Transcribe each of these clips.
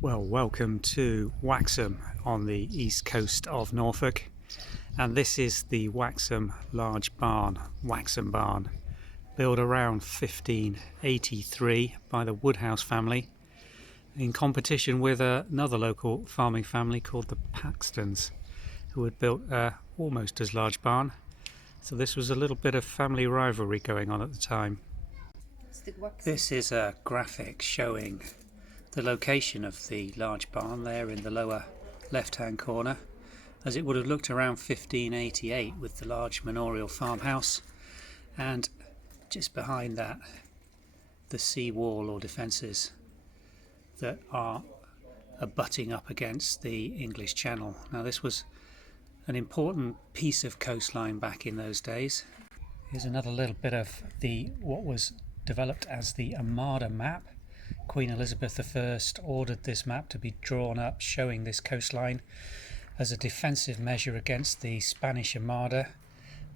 Well, welcome to Waxham on the east coast of Norfolk, and this is the Waxham large barn, Waxham barn, built around 1583 by the Woodhouse family in competition with another local farming family called the Paxtons, who had built a almost as large barn. So this was a little bit of family rivalry going on at the time. This is a graphic showing the location of the large barn there in the lower left hand corner, as it would have looked around 1588 with the large manorial farmhouse, and just behind that the sea wall or defences that are abutting up against the English Channel. Now this was an important piece of coastline back in those days. Here's another little bit of what was developed as the Armada map. Queen Elizabeth I ordered this map to be drawn up showing this coastline as a defensive measure against the Spanish Armada.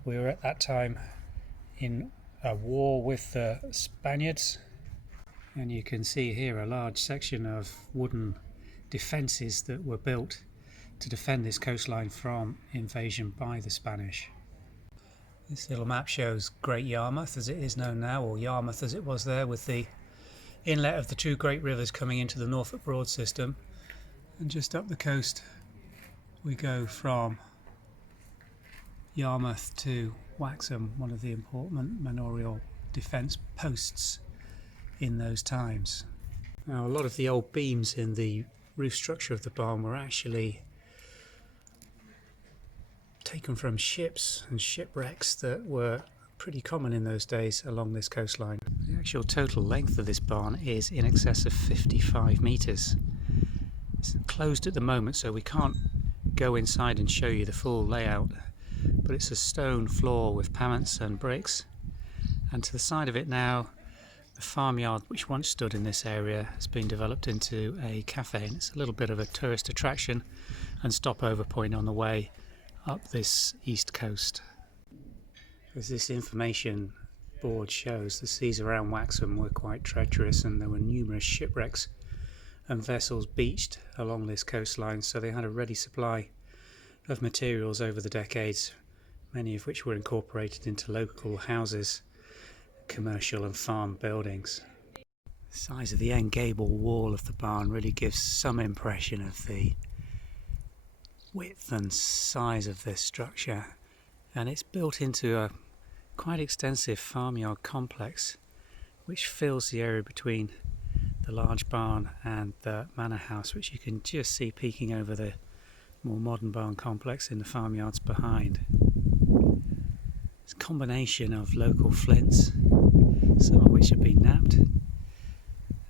We were at that time in a war with the Spaniards, and you can see here a large section of wooden defences that were built to defend this coastline from invasion by the Spanish. This little map shows Great Yarmouth as it is known now, or Yarmouth as it was there, with the inlet of the two great rivers coming into the Norfolk Broad system. And just up the coast we go from Yarmouth to Waxham, one of the important manorial defence posts in those times. Now, a lot of the old beams in the roof structure of the barn were actually taken from ships and shipwrecks that were pretty common in those days along this coastline. The actual total length of this barn is in excess of 55 metres. It's closed at the moment, so we can't go inside and show you the full layout, but it's a stone floor with pavements and bricks, and to the side of it now the farmyard which once stood in this area has been developed into a cafe, and it's a little bit of a tourist attraction and stopover point on the way up this east coast. As this information board shows, the seas around Waxham were quite treacherous, and there were numerous shipwrecks and vessels beached along this coastline, so they had a ready supply of materials over the decades, many of which were incorporated into local houses, commercial and farm buildings. The size of the end gable wall of the barn really gives some impression of the width and size of this structure, and it's built into a quite extensive farmyard complex which fills the area between the large barn and the manor house, which you can just see peeking over the more modern barn complex in the farmyards behind. It's a combination of local flints, some of which have been knapped,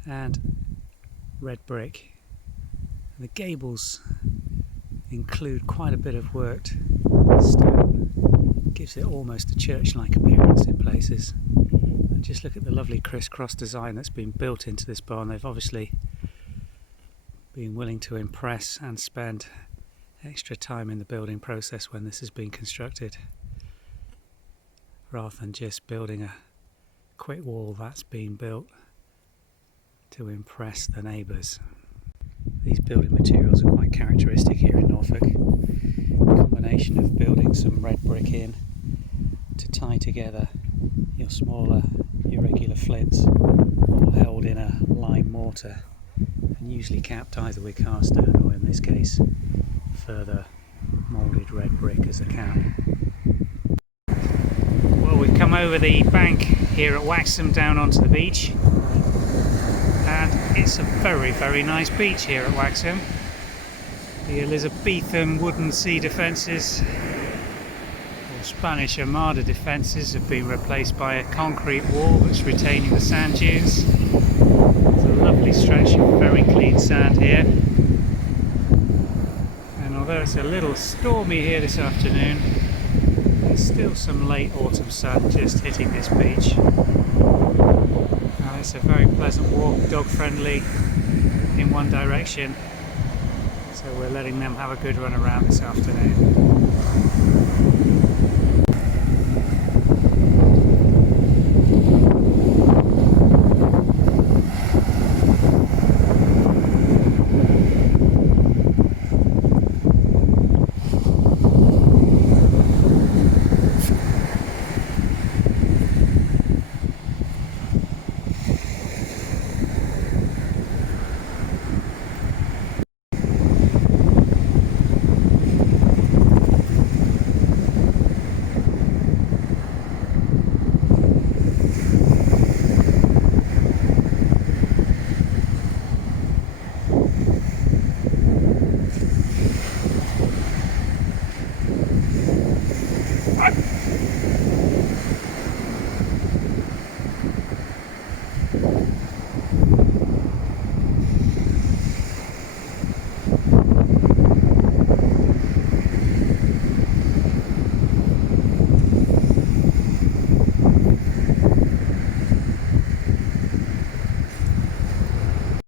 and red brick. The gables include quite a bit of worked stone. Gives it almost a church-like appearance in places. And just look at the lovely criss-cross design that's been built into this barn. They've obviously been willing to impress and spend extra time in the building process when this has been constructed, rather than just building a quick wall that's been built to impress the neighbours. These building materials are quite characteristic here in Norfolk. A combination of building some red brick in to tie together your smaller irregular flints, all held in a lime mortar and usually capped either with cast stone or, in this case, further moulded red brick as a cap. Well, we've come over the bank here at Waxham down onto the beach, and it's a very nice beach here at Waxham. The Elizabethan wooden sea defences, or Spanish Armada defences, have been replaced by a concrete wall that's retaining the sand dunes. It's a lovely stretch of very clean sand here, and although it's a little stormy here this afternoon, there's still some late autumn sun just hitting this beach. Now, it's a very pleasant walk, dog friendly in one direction, so we're letting them have a good run around this afternoon.